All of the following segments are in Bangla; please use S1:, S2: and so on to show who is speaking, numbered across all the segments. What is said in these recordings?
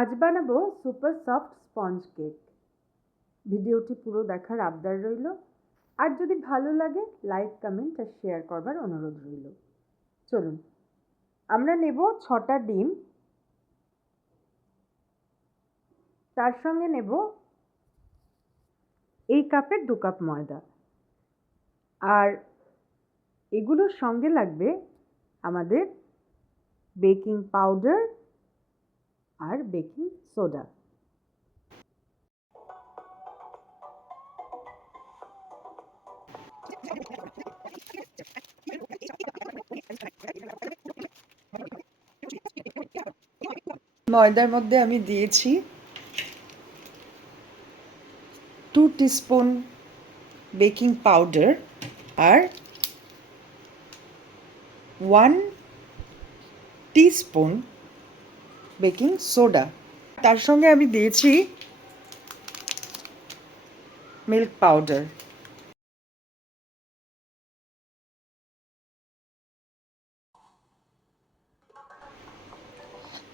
S1: আজ বানাবো সুপার সফট স্পঞ্জ কেক। ভিডিওটি পুরো দেখার আবদার রইল। আর যদি ভালো লাগে, লাইক, কমেন্ট আর শেয়ার করবার অনুরোধ রইল। চলুন, আমরা নেব ছটা ডিম। তার সঙ্গে নেব এই কাপের দু কাপ ময়দা। আর এগুলোর সঙ্গে লাগবে আমাদের বেকিং পাউডার আর বেকিং সোডা। ময়দার মধ্যে আমি দিয়েছি টু টিস্পুন বেকিং পাউডার আর ওয়ান টিস্পুন বেকিং সোডা। তার সঙ্গে আমি দিয়েছি মিল্ক পাউডার।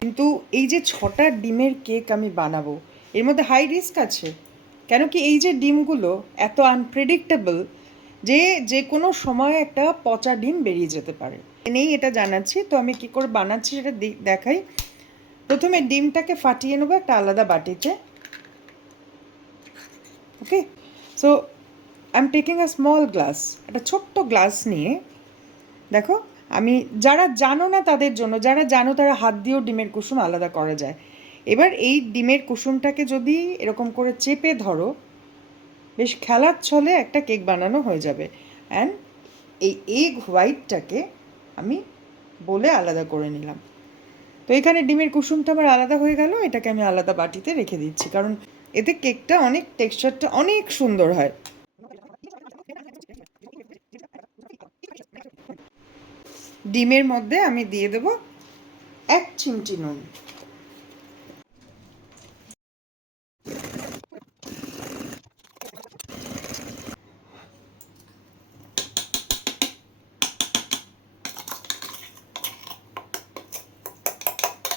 S1: কিন্তু এই যে ছটা ডিমের কেক আমি বানাবো, এর মধ্যে হাই রিস্ক আছে। কেন কি এই যে ডিমগুলো এত আনপ্রেডিক্টেবল যে যে কোনো সময় একটা পচা ডিম বেরিয়ে যেতে পারে। নেই এটা জানাচ্ছি। তো আমি কি করে বানাচ্ছি সেটা দেখাই। প্রথমে ডিমটাকে ফাটিয়ে নেব একটা আলাদা বাটিতে। Okay so I am taking a small glass একটা ছোট্ট গ্লাস নিয়ে। দেখো, আমি, যারা জানো না তাদের জন্য, যারা জানো তারা হাত দিয়েও ডিমের কুসুম আলাদা করা যায়। এবার এই ডিমের কুসুমটাকে যদি এরকম করে চেপে ধরো, বেশ খেলার ছলে একটা কেক বানানো হয়ে যাবে। অ্যান্ড এই এগ হোয়াইটটাকে আমি বলে আলাদা করে নিলাম। তো এখানে ডিমের কুসুমটা আমার আলাদা হয়ে গেল, এটাকে আমি আলাদা বাটিতে রেখে দিচ্ছি, কারণ এতে কেকটা অনেক, টেক্সচারটা অনেক সুন্দর হয়। ডিমের মধ্যে আমি দিয়ে দেব এক চিমটি নুন।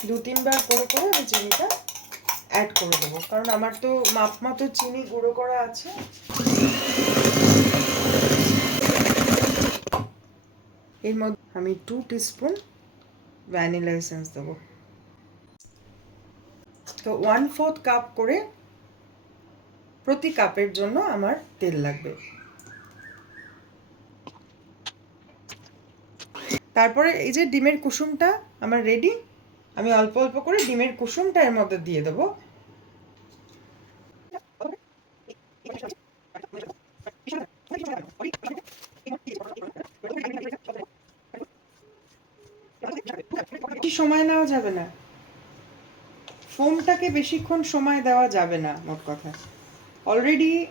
S1: দু তিনবার করে করে আমি চিনিটা অ্যাড করে দেবো। কারণ আমার তো মাপ মতো চিনি গুঁড়ো করা আছে। এর মধ্যে আমি টু টিস্পুন ভ্যানিলা এসেন্স দেবো। তো ওয়ান ফোর্থ কাপ করে প্রতি কাপের জন্য আমার তেল লাগবে। তারপরে এই যে ডিমের কুসুমটা আমার রেডি আমি অল্প অল্প করে ডিমের কুসুমটা এর মধ্যে দিয়ে দেবো। সময় নেওয়া যাবে না। ফোমটাকে বেশিক্ষণ সময় দেওয়া যাবে না, মোট কথা। অলরেডি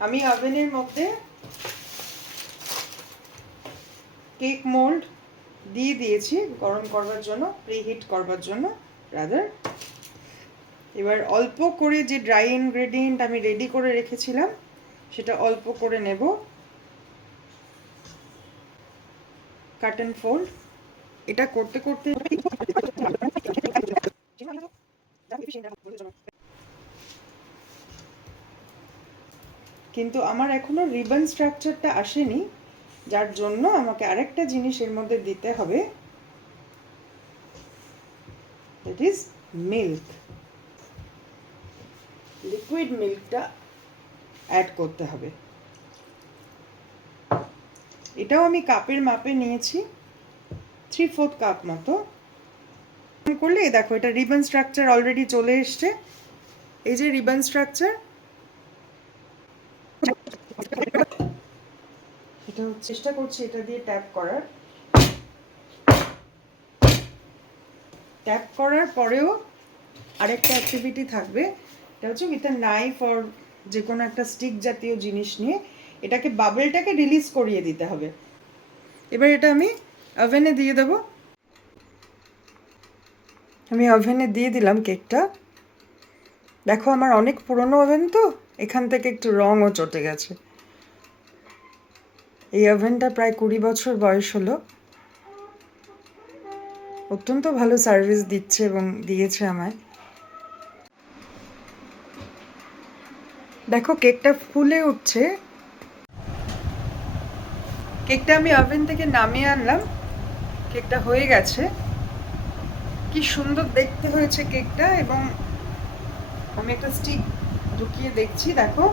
S1: আমি ওভেনের মধ্যে কেক মোল্ড দিয়ে দিয়েছি গরম করবার জন্য প্রিহিট করবার জন্য রাদার এবার অল্প করে যে ড্রাই ইনগ্রেডিয়েন্ট আমি রেডি করে রেখেছিলাম, সেটা অল্প করে নেব। কাট অ্যান্ড ফোল্ড এটা করতে করতে কিন্তু আমার এখনও রিবন স্ট্রাকচারটা আসেনি। যার জন্য আমাকে আরেকটা জিনিস এর মধ্যে দিতে হবে। দ্যাট ইজ মিল্ক লিকুইড মিল্কটা অ্যাড করতে হবে। এটাও আমি কাপের মাপে নিয়েছি থ্রি ফোর্থ কাপ মতো করলে দেখো, এটা রিবন স্ট্রাকচার অলরেডি চলে এসছে। এই যে রিবন স্ট্রাকচার এটা চেষ্টা করছি এটা দিয়ে ট্যাপ করার। ট্যাপ করার পরেও আরেকটা অ্যাক্টিভিটি থাকবে। এটা হচ্ছে উইথ আ নাইফ অর যে কোনো একটা স্টিক জাতীয় জিনিস নিয়ে এটাকে বাবেলটাকে রিলিজ করিয়ে দিতে হবে। এবার এটা আমি ওভেনে দিয়ে দেবো। আমি ওভেনে দিয়ে দিলাম কেকটা দেখো আমার অনেক পুরনো ওভেন তো, এখান থেকে একটু রঙও চটে গেছে। এই ওভেনটা প্রায় কুড়ি বছর বয়স হলো। অত্যন্ত ভালো সার্ভিস দিচ্ছে এবং দিয়েছে আমায়। দেখো, কেকটা ফুলে উঠছে। কেকটা আমি ওভেন থেকে নামিয়ে আনলাম। কেকটা হয়ে গেছে। কি সুন্দর দেখতে হয়েছে কেকটা এবং আমি একটা স্টিক ঢুকিয়ে দেখছি, দেখো।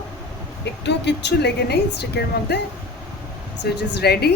S1: একটু কিচ্ছু লেগে নেই স্টিকের মধ্যে। So it is ready